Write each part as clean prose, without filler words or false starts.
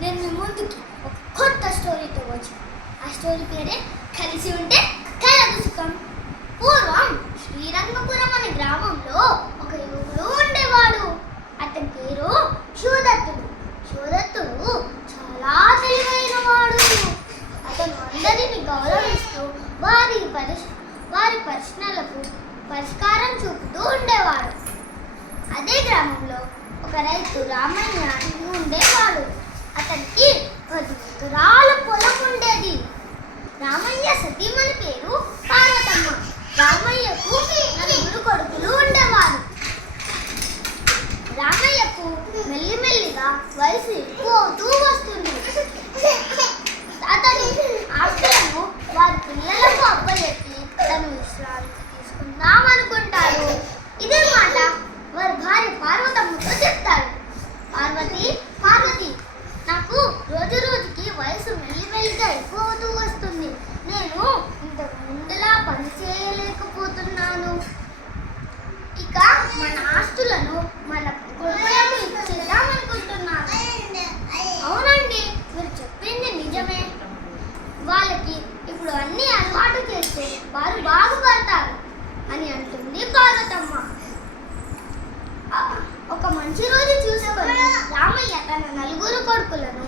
నేను మీ ముందుకి ఒక కొత్త స్టోరీతో వచ్చాను. ఆ స్టోరీ పేరే కలిసి ఉంటే కలదు సుఖం. పూర్వం శ్రీరంగపురం అనే గ్రామంలో ఒక యువకుడు ఉండేవాడు. అతని పేరు శివదత్తుడు. శివదత్తుడు చాలా తెలివైన వాడు. అతను అందరిని గౌరవిస్తూ వారి ప్రశ్నలకు పరిష్కారం చూపుతూ ఉండేవాడు. అదే గ్రామంలో ఒక రైతు రామయ్య ఉండేవాడు. అతనికి 10 ఎకరాల పొలం ఉండేది. రామయ్య సతీమణి పేరు పార్వతమ్మ. రామయ్యకు 4 కొడుకులు ఉండేవారు. రామయ్యకు మెల్లిమెల్లిగా వయసు ఎక్కువ అవుతూ వస్తుంది. అతని ఆస్తులను వారి పిల్లలకు అప్పచెప్పి తను విశ్రాంతి తీసుకుందామనుకుంటాడు. ఇదే మాట వారి భార్య పార్వతమ్మతో చెప్తాడు. పార్వతి, నాకు రోజు రోజుకి వయసు మెల్లిమెల్లిగా ఎక్కువ అవుతూ వస్తుంది. నేను ఇంతకు ముందులా పని చేయలేకపోతున్నాను. ఇక మన ఆస్తులను మన కొడుకులకు ఇచ్చేద్దామనుకుంటున్నాను. అవునండి, మీరు చెప్పింది నిజమే. వాళ్ళకి ఇప్పుడు అన్ని అలవాటు చేస్తే వారు బాగుపడతారు అని అంటుంది పార్వతమ్మ. ఒక మంచి రోజు చూసుకొని రామయ్య తన 4 కొడుకులను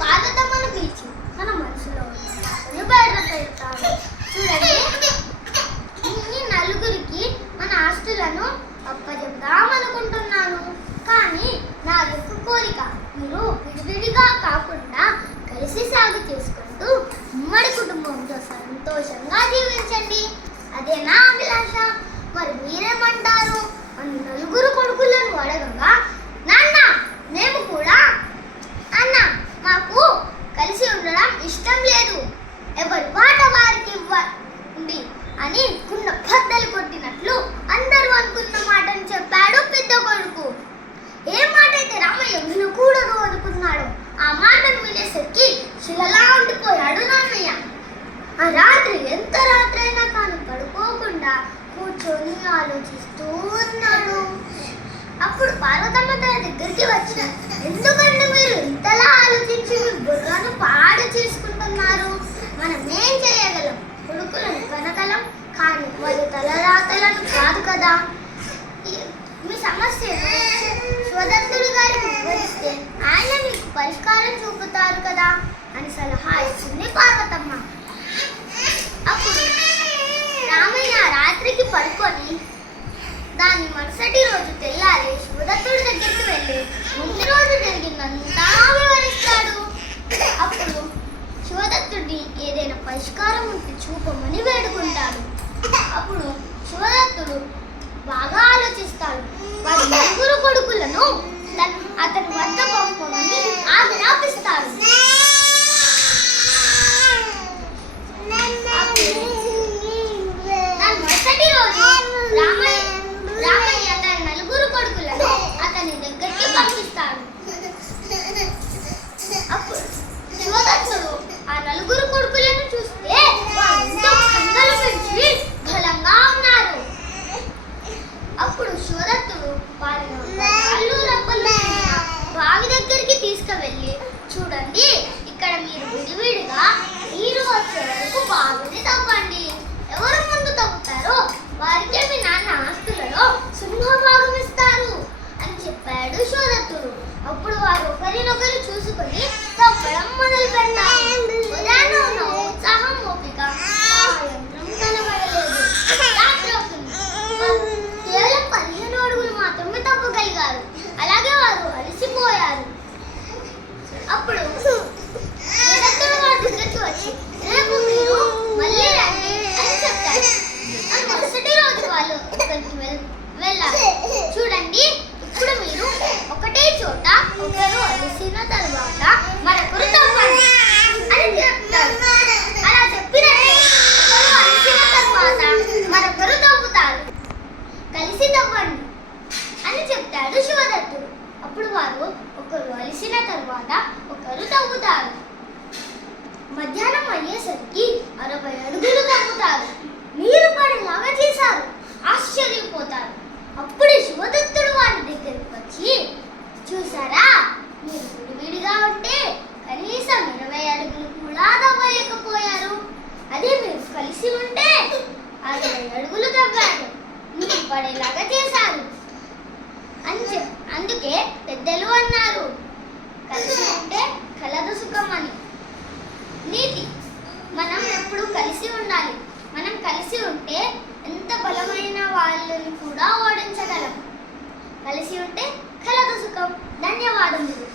పార్వతమ్మను పిలిచి తన మనసులో బయట పెడతాడు. చూడండి, ఈ 4కి మన ఆస్తులను అప్పచెప్దామనుకుంటున్నాను. కానీ నా యొక్క కోరిక, మీరు విడివిడిగా కాకుండా కలిసి సాగు చేసుకుంటూ ఉమ్మడి కుటుంబంతో సంతోషంగా జీవించండి. అదే నా అభిలాష. మరి మీరేమంటారు అని 4 కొడుకులను అడగగా, నాన్న మేము కూడా మాకు కలిసి ఉండడం ఇష్టం లేదు, ఎవరి మాట వారికి ఇవ్వండి అని కున్న బద్దలు కొట్టినట్లు అందరూ అనుకున్న మాటను చెప్పాడు పెద్ద కొడుకు. ఏ మాట అయితే రామయ్య వినకూడదు అనుకున్నాడు, ఆ మాటను వినేసరికి శిలలా ఉండిపోయాడు రామయ్య. ఆ రాత్రి ఎంత రాత్రి అయినా కానీ పడుకోకుండా కూర్చొని ఆలోచిస్తూ ఉన్నాడు. అప్పుడు పార్వతమ్మ తన దగ్గరికి వచ్చిన, ఎందుకంటే మీరు ఇంతలా ఆలోచించి మీ బుర్రను పాడు చేసుకుంటున్నారు? మనం ఏం చేయగలం? కొడుకులను కనగలం, కానీ వారి తలరాతలను కాదు కదా. మీ సమస్య శివదత్తుడు గారికి వివరిస్తే ఆయన మీకు పరిష్కారం చూపుతారు కదా అని సలహా ఇచ్చింది పార్వతమ్మ. అప్పుడు రామయ్య రాత్రికి పడుకొని దాని మరుసటి రోజు తెల్లారి శివదత్తుడి దగ్గరికి వెళ్ళి ముందు రోజు జరిగిందంతా వివరిస్తాడు. అప్పుడు శివదత్తుడిని ఏదైనా పరిష్కారం ఉంటే చూపమని వేడుకుంటాడు. అప్పుడు శివదత్తుడు బాగా ఆలోచిస్తాడు. వారి 4 కొడుకులను అతని వద్ద పంపమని ఆజ్ఞాపిస్తాడు. మరుసటి రోజు రామయ్య తన 4 కొడుకులను అతని దగ్గరికి పంపిస్తాడు. అప్పుడు శివదత్తుడు ఆ 4 కొడుకులను చూస్తే వారంతా కండలు పెంచి బలంగా ఉన్నారు. అప్పుడు శివదత్తుడు వారిని బావి దగ్గరికి తీసుకువెళ్ళి, చూడండి, ఇక్కడ మీరు విడివిడిగా నీరు వచ్చే వరకు బావిని తవ్వండి. ఎవరు ముందు తవ్వుతారో వారికే మీ నాన్న ఆస్తులలో సింహభాగం ఇస్తారు అని చెప్పాడు శివదత్తుడు. అప్పుడు వారు ఒకరినొకరు చూసుకొని తవ్వడం మొదలు పెట్టారు. ఉదయాన్నే ఉన్న ఉత్సాహం, ఓపిక యంత్రం కనబడలేదు. రాత్రి అవుతుంది. కేవలం 15 అడుగులు మాత్రమే తవ్వగలిగారు. అలాగే వారు అలసిపోయారు. అప్పుడు శివదత్తుడు వారి దగ్గరికి వచ్చి, రేపు మీరు మళ్ళీ రండి అని చెప్తాడు. మరుసటి రోజు వాళ్ళు అక్కడికి వెళ్ళారు. చూడండి, ఇప్పుడు మీరు ఒకటే చోట ఒకరు అలసిన తర్వాత మరొకరు తవ్వండి అని చెప్తారు. అలా చెప్పినట్టే ఒకరు అలసిన తర్వాత మరొకరు తవ్వుతారు. కలిసి తవ్వండి అని చెప్తాడు శివదత్తుడు. అప్పుడు వారు ఒకరు అలసిన తర్వాత ఒకరు తవ్వుతారు. మధ్యాహ్నం అయ్యేసరికి 60 అడుగులు తవ్వుతారు. నీరు పడేలాగా చేశారు. ఆశ్చర్యపోతారు. అప్పుడే శివదత్తుడు వారి దగ్గరికి వచ్చి, చూసారా, మీరు విడివిడి కలిసి ఉంటే 60 అడుగులు తవ్వారు, నీరు పడేలాగా చేశారు అందుకే పెద్దలు అన్నారు, కలిసి ఉంటే కలదు సుఖం అని. నీతి, మనం ఎప్పుడు కలిసి ఉండాలి. మనం కలిసి ఉంటే ఎంత బలమైన వాళ్ళని కూడా ఓడించగలం. కలిసి ఉంటే కలదు సుఖం. ధన్యవాదములు.